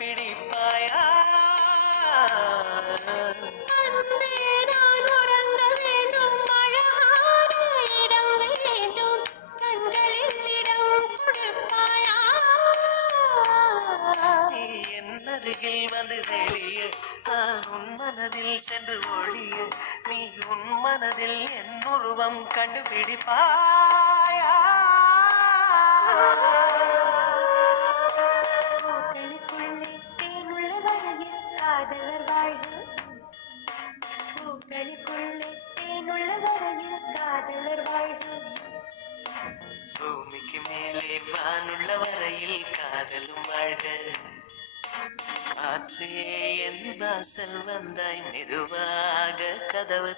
கண்டுபிடிப்பாயா? அன்பே நான் உறங்க வேண்டும், அழகான இடம் வேண்டும், கண்களில் இடம் கொடுப்பாயா? நீ என் அருகில் வந்து தெளிய, நான் உன் மனதில் சென்று ஒழிய, நீ உன் மனதில் என் உருவம் கண்டுபிடிப்பாயா? பூக்களுக்குள்ளே தேனுள்ள வரையில் காதலர் வாழ்க. பூக்களுக்குள்ளே தேனுள்ள வரையில் காதலர் வாழ்க. பூமிக்கு மேலே வானுள்ள வரையில் காதலும் வாழ்க. காற்றே என் வாசல் வந்தாய், மெதுவாக கதவு